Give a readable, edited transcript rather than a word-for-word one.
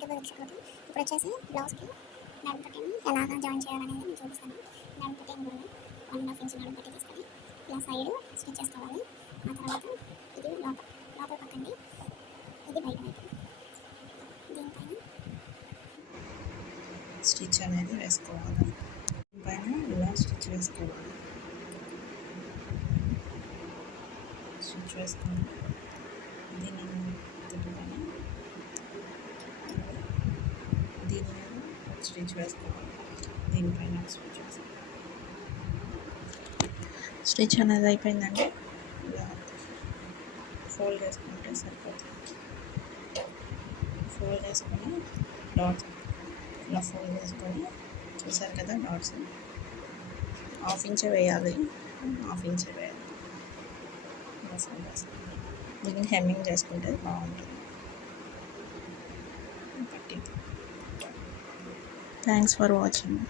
యూట్యూబ్లో తెచ్చుకోవద్దు. ఇప్పుడు వచ్చేసి బ్లౌజ్కి నడుము పట్టిని ఎలాగా జాయిన్ చేయాలనేది నేను చూపిస్తాను. నడుము పట్టిని కూడా 1.5 ఇంచ్ నడుము పట్టి తీసుకొని ఇలా సైడ్ స్టిచ్ చేసుకోవాలి. ఆ తర్వాత ఇది లోపల పక్కండి, ఇది బయట వైపు. దీనిపైన స్టిచ్ అనేది వేసుకోవాలి. పైన ఇలా స్టిచ్ వేసుకోవాలి. స్టిచ్ వేసుకొని దీని పైన దీని మీద స్టిచ్ వేసుకోవాలి. దీనిపైన స్టిచ్ వేసుకోవాలి. స్టిచ్ అనేది అయిపోయిందంటే ఇలా ఫోల్డ్ చేసుకుంటే సరిపోతుంది. ఫోల్డ్ చేసుకొని డాట్స్ ఇలా ఫోల్డ్ చేసుకొని చూసారు కదా, డాట్స్ 1/2 ఇంచ్ వేయాలి. 1/2 ఇంచ్ వేయాలి. ఫోల్డ్ చేసుకొని దీన్ని హెమ్మింగ్ చేసుకుంటే బాగుంటుంది. Thanks for watching.